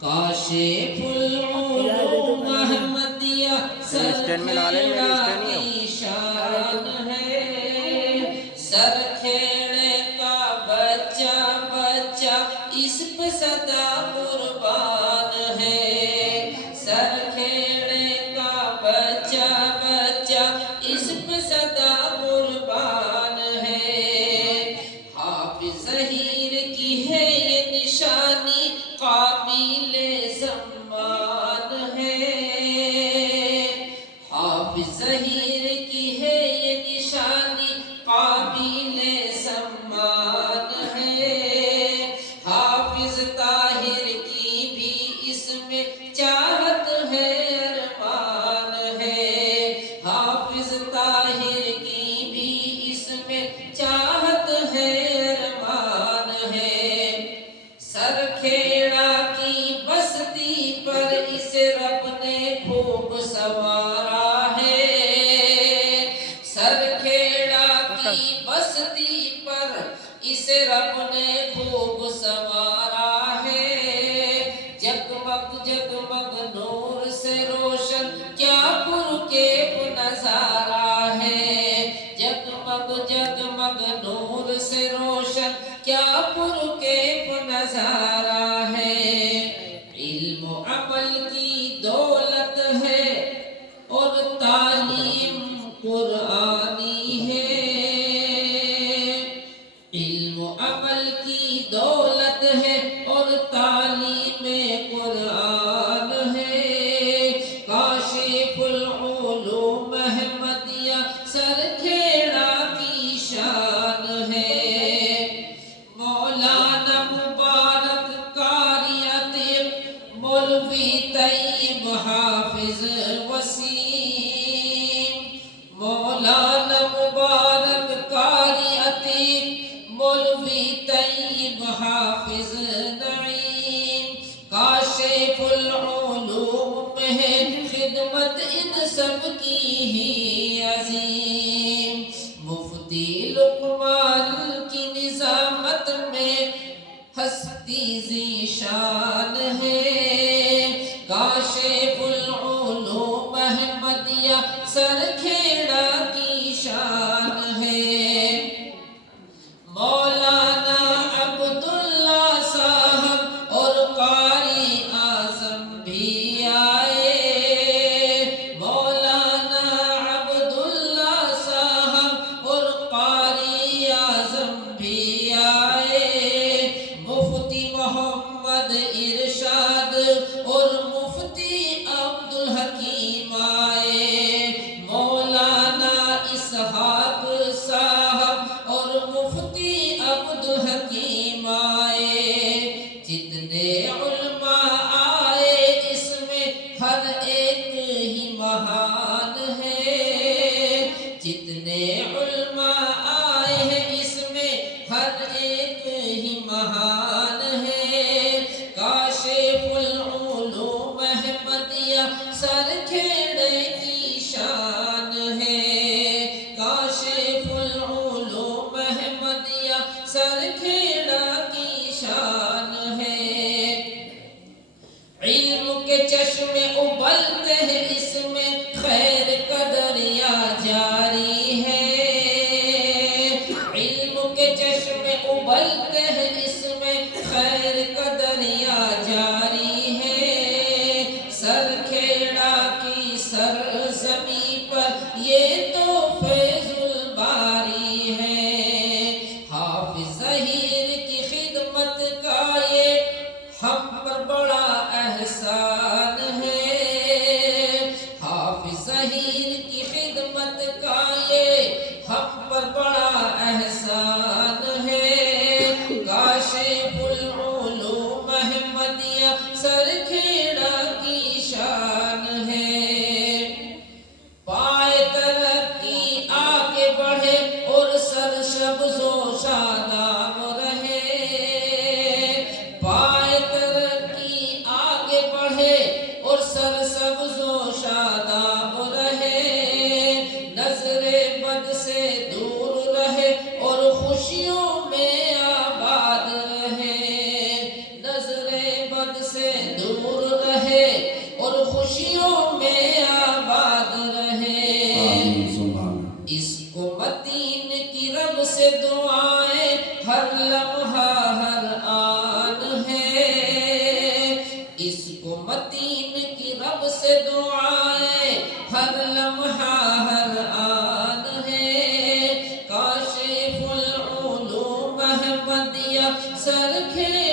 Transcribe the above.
کاشف العلوم احمدیہ سرخیڑا کی شان ہے، سرخیڑے کا بچہ بچہ اس پہ صدا قربان ہے، سرخیڑے کا بچہ بچہ اس پہ صدا قربان ہے، حافظ ظہیر کی ہے یہ نشانی قابل زمان ہے، حافظ ظہیر کی ہے یہ نشانی قابل زمان ہے، حافظ طاہر کی بھی اس میں چاہت ہے ارمان ہے، حافظ طاہر کی بھی اس میں چاہت ہے ارمان ہے، سرخیڑا کی بستی پر اس رب نے خوب سوارا ہے، سرخیڑا کی بستی پر اس رب نے خوب سوارا ہے، جگمگ جگمگ نور سے روشن کیا پرکیف نظارہ ہے، جگمگ جگمگ نور سے روشن کیا پرکیف نظارہ ہے، علم و عمل کی دولت ہے اور تعلیم قرآنی ہے، علم و عمل کی دولت ہے اور تعلیم قرآن ہے، کاشف العلوم احمدیہ سرخیڑا کی شان ہے، مولانا مبارک قاری عتیق مولوی طیب حافظ وسیم، مولانا مبارک قاری عتیق مولوی طیب حافظ نعیم، کاشف العلوم میں ہے خدمت ان سب کی ہی عظیم، مفتی لقمان کی نظامت میں ہستی ذی شان ہے، کاشف العلوم احمدیہ سرخیڑا کی شان ہے، مولانا عبداللہ صاحب اور قاری اعظم بھی آئے، مولانا عبداللہ صاحب اور قاری اعظم بھی آئے، مفتی محمد ارشاد اور مفتی عبدالحکیم آئے، مولانا اسحاق صاحب اور مفتی عبدالحکیم آئے، جتنے علماء آئے اس میں ہر ایک ہی مہان ہے، جتنے علماء آئے ہیں اس میں ہر ایک ہی مہان ہے، کاشف العلوم احمدیہ سرخیڑے کی شان ہے، کاشف العلوم احمدیہ سرخیڑا کی شان ہے، علم کے چشمے ابلتے ہیں اس میں خیر کا دریا جاری ہے، علم کے چشمے ابلتے ہیں اس میں خیر کا دریا جاری ہے، سرخیڑا کی سرزمین پر یہ تو فیض الباری ہے، حافظ ظہیر کی خدمت کا یہ ہم پر بڑا احسان ہے، حافظ ظہیر کی خدمت کا یہ ہم پر بڑا احسان ہے، کاشف العلوم احمدیہ سرخیڑا کی شان ہے، پائے ترقی آگے بڑھے اور سرسبز و شاداب رہے، پائے ترقی آگے بڑھے اور سرسبز و شاداب رہے، نظر بد سے دور رہے اور خوشیوں میں آباد کو متین کی رب سے دعائیں ہر لمحہ ہر آن ہے، کاشف العلوم احمدیہ سر کھیل